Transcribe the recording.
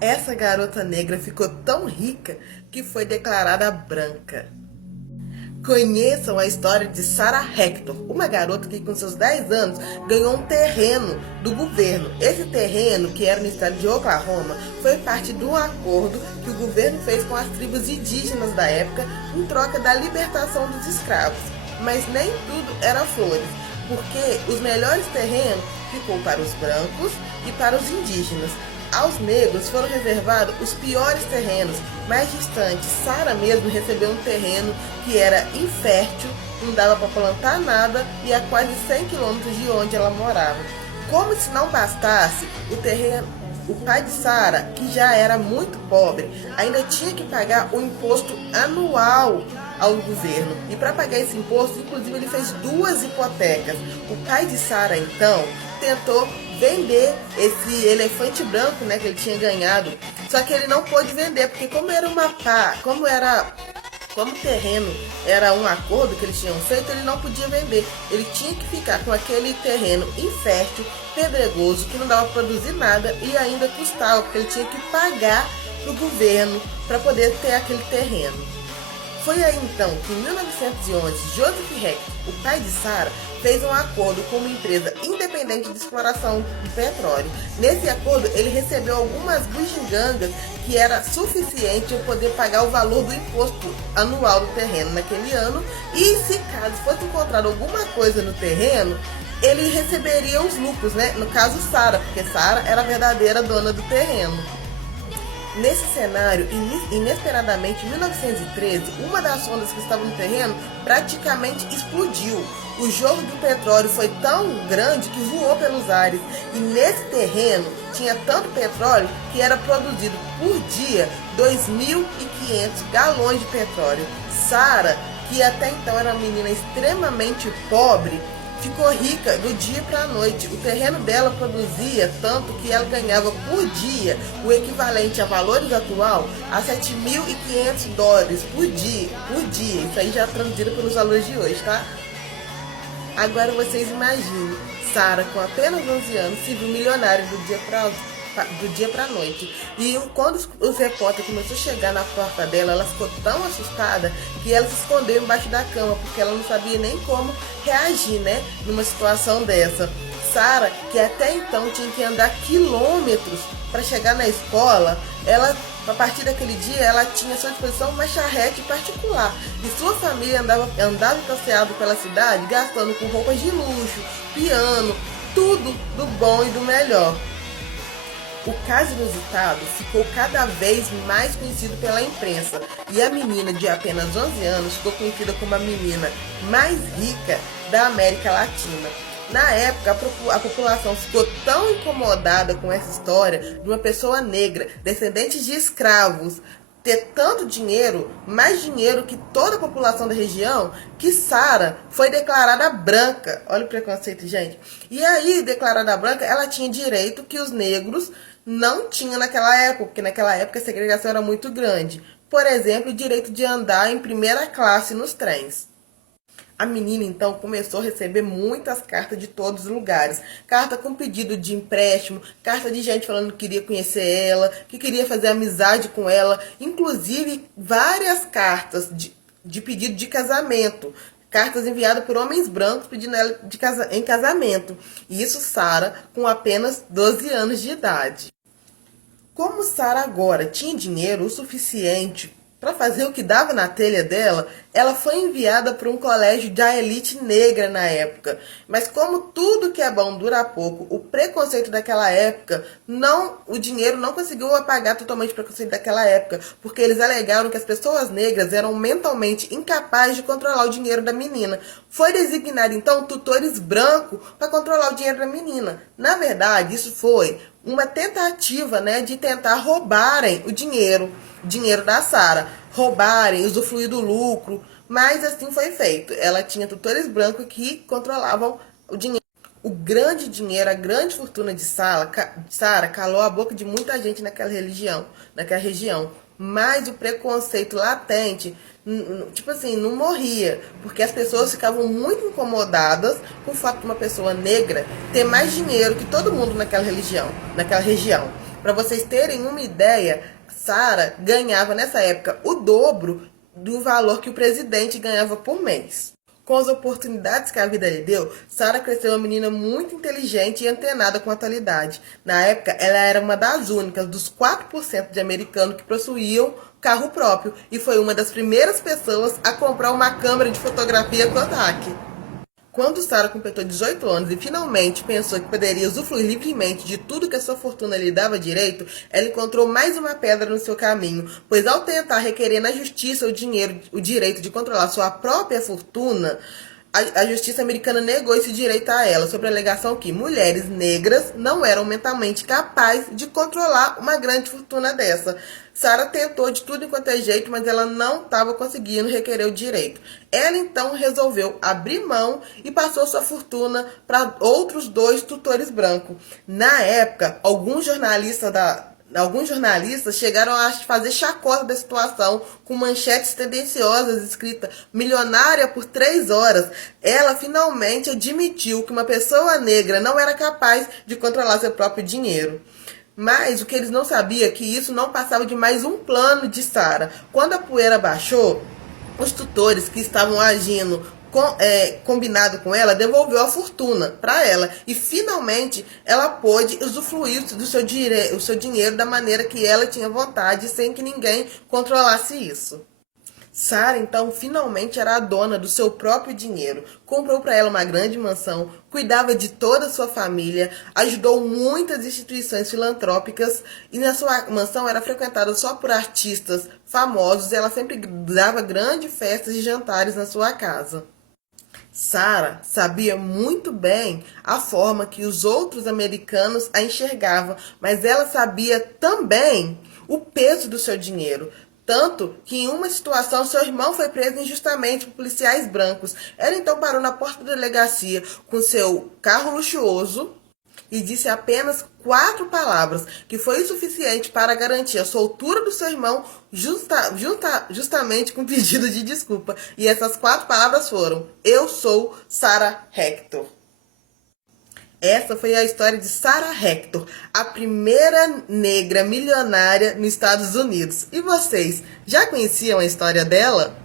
Essa garota negra ficou tão rica que foi declarada branca. Conheçam a história de Sarah Hector, uma garota que com seus 10 anos ganhou um terreno do governo. Esse terreno, que era no estado de Oklahoma, foi parte de um acordo que o governo fez com as tribos indígenas da época em troca da libertação dos escravos. Mas nem tudo era flores, porque os melhores terrenos ficou para os brancos e para os indígenas. Aos negros foram reservados os piores terrenos, mais distantes. Sarah mesmo recebeu um terreno que era infértil, não dava para plantar nada e a quase 100 quilômetros de onde ela morava. Como se não bastasse, o pai de Sarah, que já era muito pobre, ainda tinha que pagar o imposto anual ao governo. E para pagar esse imposto, inclusive, ele fez 2 hipotecas. O pai de Sarah, então, tentou vender esse elefante branco, né, que ele tinha ganhado. Só que ele não pôde vender, porque como o terreno era um acordo que eles tinham feito, ele não podia vender. Ele tinha que ficar com aquele terreno infértil, pedregoso, que não dava para produzir nada e ainda custava, porque ele tinha que pagar para o governo para poder ter aquele terreno. Foi aí então que em 1911, Joseph Hector, o pai de Sarah, fez um acordo com uma empresa independente de exploração de petróleo. Nesse acordo, ele recebeu algumas bugigangas que era suficiente para poder pagar o valor do imposto anual do terreno naquele ano, e se caso fosse encontrado alguma coisa no terreno, ele receberia os lucros, né? No caso, Sarah, porque Sarah era a verdadeira dona do terreno. Nesse cenário, inesperadamente, em 1913, uma das sondas que estava no terreno praticamente explodiu. O jorro do petróleo foi tão grande que voou pelos ares. E nesse terreno tinha tanto petróleo que era produzido por dia 2.500 galões de petróleo. Sarah, que até então era uma menina extremamente pobre, ficou rica do dia para a noite. O terreno dela produzia tanto que ela ganhava por dia o equivalente a valores atual a 7.500 dólares por dia. Isso aí já traduzido pelos valores de hoje, tá? Agora vocês imaginem, Sarah, com apenas 11 anos, se viu milionária do dia para noite. E quando os repórteres começaram a chegar na porta dela, ela ficou tão assustada que ela se escondeu embaixo da cama, porque ela não sabia nem como reagir, né, numa situação dessa. Sarah, que até então tinha que andar quilômetros para chegar na escola, a partir daquele dia, ela tinha à sua disposição uma charrete particular. E sua família andava passeado pela cidade, gastando com roupas de luxo, piano, tudo do bom e do melhor. O caso inusitado ficou cada vez mais conhecido pela imprensa e a menina de apenas 11 anos ficou conhecida como a menina mais rica da América Latina. Na época, a população ficou tão incomodada com essa história de uma pessoa negra, descendente de escravos, ter tanto dinheiro, mais dinheiro que toda a população da região, que Sarah foi declarada branca. Olha o preconceito, gente. E aí, declarada branca, ela tinha direito que os negros não tinham naquela época, porque naquela época a segregação era muito grande. Por exemplo, o direito de andar em primeira classe nos trens. A menina, então, começou a receber muitas cartas de todos os lugares. Carta com pedido de empréstimo, carta de gente falando que queria conhecer ela, que queria fazer amizade com ela. Inclusive, várias cartas de pedido de casamento. Cartas enviadas por homens brancos pedindo ela em casamento. E isso Sarah com apenas 12 anos de idade. Como Sarah agora tinha dinheiro o suficiente para fazer o que dava na telha dela, ela foi enviada para um colégio da elite negra na época. Mas como tudo que é bom dura pouco, o preconceito daquela época, o dinheiro não conseguiu apagar totalmente o preconceito daquela época, porque eles alegaram que as pessoas negras eram mentalmente incapazes de controlar o dinheiro da menina. Foi designado então tutores brancos para controlar o dinheiro da menina. Na verdade, isso foi uma tentativa, né, de tentar roubarem o dinheiro da Sarah, roubarem, usufruir do lucro, mas assim foi feito. Ela tinha tutores brancos que controlavam o dinheiro. O grande dinheiro, a grande fortuna de Sarah calou a boca de muita gente naquela região, mas o preconceito latente, tipo assim, não morria, porque as pessoas ficavam muito incomodadas com o fato de uma pessoa negra ter mais dinheiro que todo mundo naquela região. Para vocês terem uma ideia, Sarah ganhava nessa época o dobro do valor que o presidente ganhava por mês. Com as oportunidades que a vida lhe deu, Sarah cresceu uma menina muito inteligente e antenada com a atualidade. Na época, ela era uma das únicas dos 4% de americanos que possuíam carro próprio e foi uma das primeiras pessoas a comprar uma câmera de fotografia Kodak. Quando Sarah completou 18 anos e finalmente pensou que poderia usufruir livremente de tudo que a sua fortuna lhe dava direito, ela encontrou mais uma pedra no seu caminho, pois ao tentar requerer na justiça o direito de controlar sua própria fortuna, a justiça americana negou esse direito a ela, sob a alegação que mulheres negras não eram mentalmente capazes de controlar uma grande fortuna dessa. Sarah tentou de tudo enquanto é jeito, mas ela não estava conseguindo requerer o direito. Ela então resolveu abrir mão e passou sua fortuna para outros 2 tutores brancos. Na época, alguns jornalistas chegaram a fazer chacota da situação com manchetes tendenciosas escritas milionária por 3 horas. Ela finalmente admitiu que uma pessoa negra não era capaz de controlar seu próprio dinheiro. Mas o que eles não sabiam é que isso não passava de mais um plano de Sarah. Quando a poeira baixou, os tutores que estavam agindo combinado com ela, devolveu a fortuna para ela. E finalmente ela pôde usufruir do seu dinheiro da maneira que ela tinha vontade, sem que ninguém controlasse isso. Sarah, então, finalmente era a dona do seu próprio dinheiro. Comprou para ela uma grande mansão, cuidava de toda a sua família, ajudou muitas instituições filantrópicas e na sua mansão era frequentada só por artistas famosos e ela sempre dava grandes festas e jantares na sua casa. Sarah sabia muito bem a forma que os outros americanos a enxergavam, mas ela sabia também o peso do seu dinheiro. Tanto que em uma situação seu irmão foi preso injustamente por policiais brancos. Ela então parou na porta da delegacia com seu carro luxuoso e disse apenas 4 palavras, que foi o suficiente para garantir a soltura do seu irmão justamente com pedido de desculpa. E essas 4 palavras foram: eu sou Sarah Hector. Essa foi a história de Sarah Hector, a primeira negra milionária nos Estados Unidos. E vocês, já conheciam a história dela?